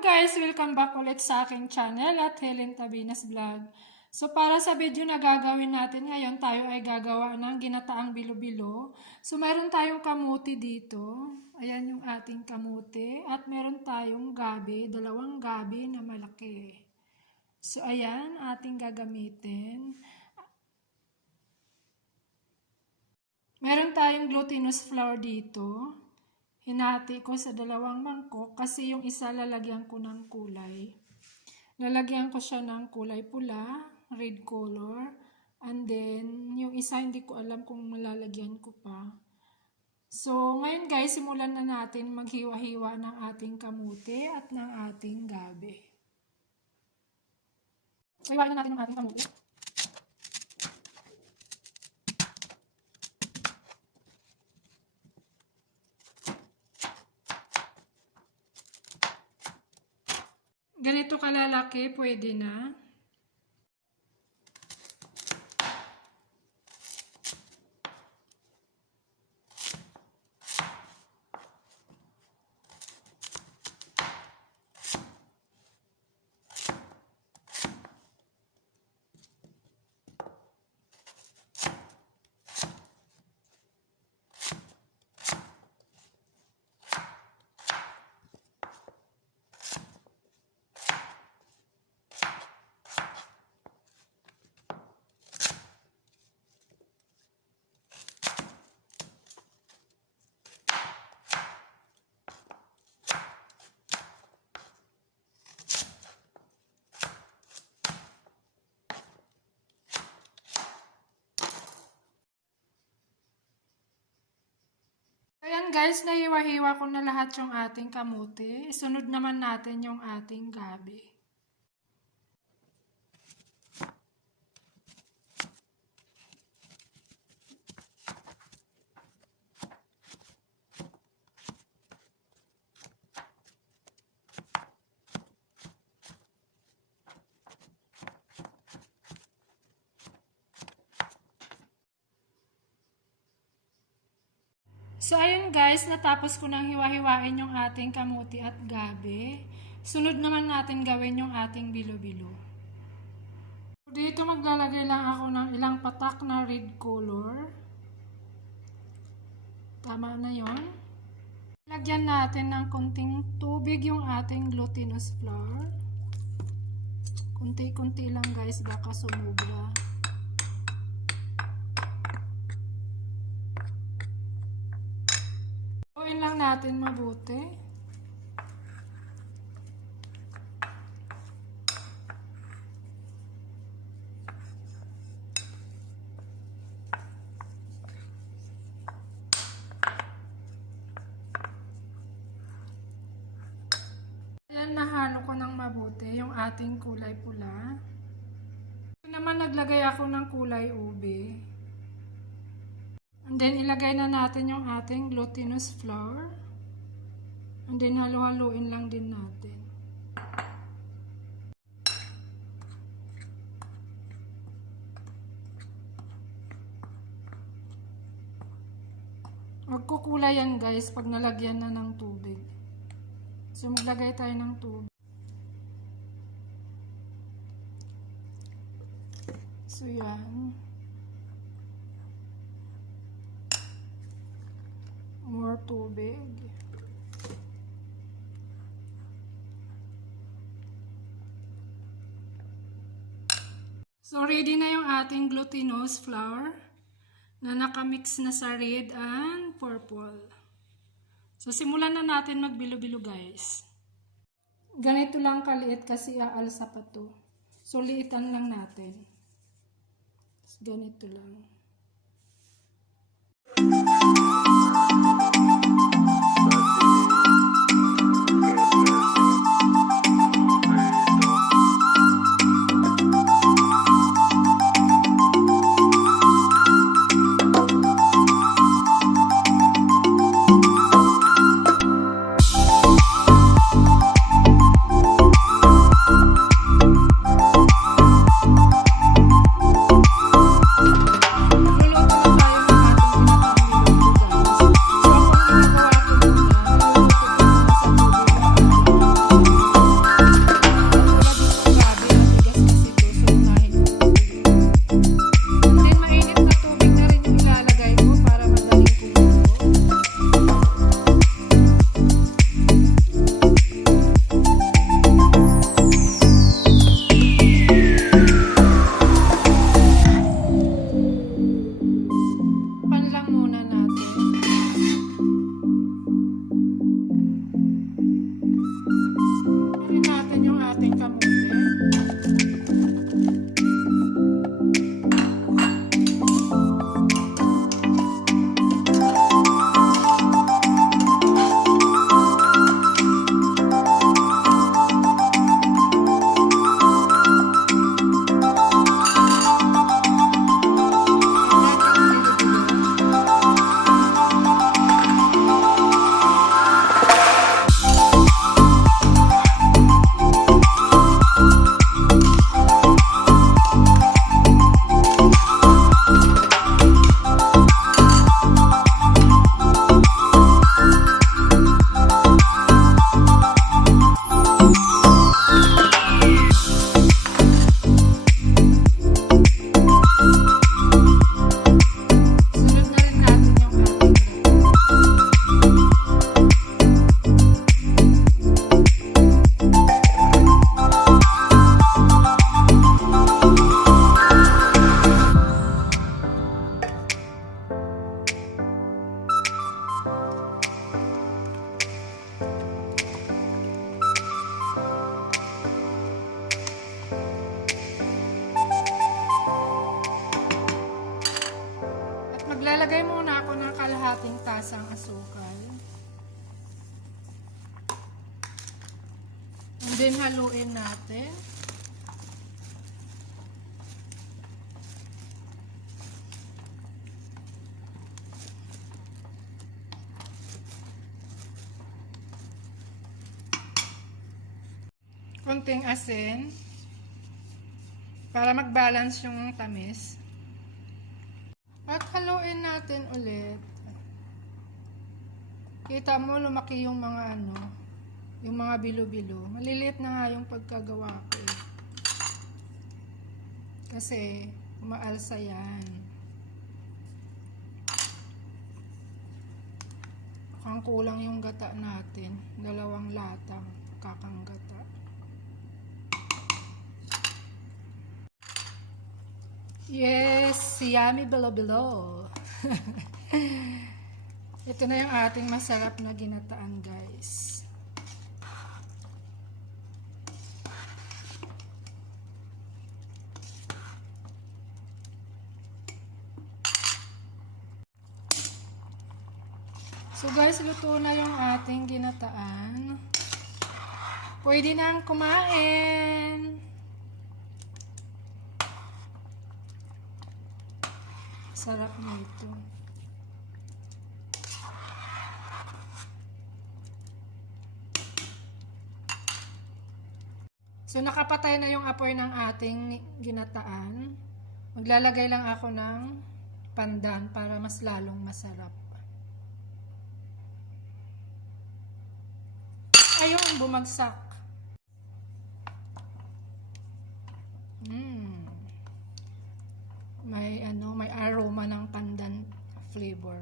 guys! Welcome back ulit sa aking channel at Helen Tabinas Vlog. So para sa video na gagawin natin ngayon, tayo ay gagawa ng ginataang bilo-bilo. So meron tayong kamuti dito. Ayan yung ating kamuti. At meron tayong gabi, dalawang gabi na malaki. So ayan, ating gagamitin. Meron tayong glutinous flour dito. Hinati ko sa dalawang mangkok kasi yung isa lalagyan ko ng kulay. Lalagyan ko siya ng kulay pula, red color. And then, yung isa hindi ko alam kung malalagyan ko pa. So, ngayon guys, simulan na natin maghiwa-hiwa ng ating kamuti at ng ating gabi. So, hiwain na natin ang ating kamuti. Ganito kalalaki, pwede na. Ayan guys, nahiwa-hiwa ko na lahat yung ating kamuti. Isunod naman natin yung ating gabi. So, ayun guys, natapos ko nang hiwa-hiwain yung ating kamuti at gabi. Sunod naman natin gawin yung ating bilo-bilo. Dito maglalagay lang ako ng ilang patak na red color. Tama na yon. Lagyan natin ng konting tubig yung ating glutinous flour. Kunti-kunti lang guys, baka sumubra. Lang natin mabuti. Ayan, nahalo ko ng mabuti yung ating kulay pula. Ito naman naglagay ako ng kulay ube. And then, ilagay na natin yung ating glutinous flour. And then, halo-haluin lang din natin. Magkukulay yan guys pag nalagyan na ng tubig. So, maglagay tayo ng tubig. So, yan. More tubig. So, ready na yung ating glutinous flour na nakamix na sa red and purple. So, simulan na natin magbilo-bilo guys. Ganito lang kaliit kasi aalsa pa to. So, liitan lang natin. Ganito lang. kalahating tasang asukal. And then haluin natin. Konting asin para mag-balance yung tamis. At haluin natin ulit. Kita mo lumaki yung mga yung mga bilo-bilo. Maliliit na nga yung pagkagawa ko eh. Kasi umaalsa yan. Mukhang kulang yung gata natin. 2 latang kakang gata. Yes, yummy bilo-bilo. Ito na yung ating masarap na ginataan, guys. So guys, luto na yung ating ginataan. Pwede nang kumain. Sarap nito. So nakapatay na yung apoy ng ating ginataan. Maglalagay lang ako ng pandan para mas lalong masarap. Ayun, bumagsak. May aroma ng pandan flavor.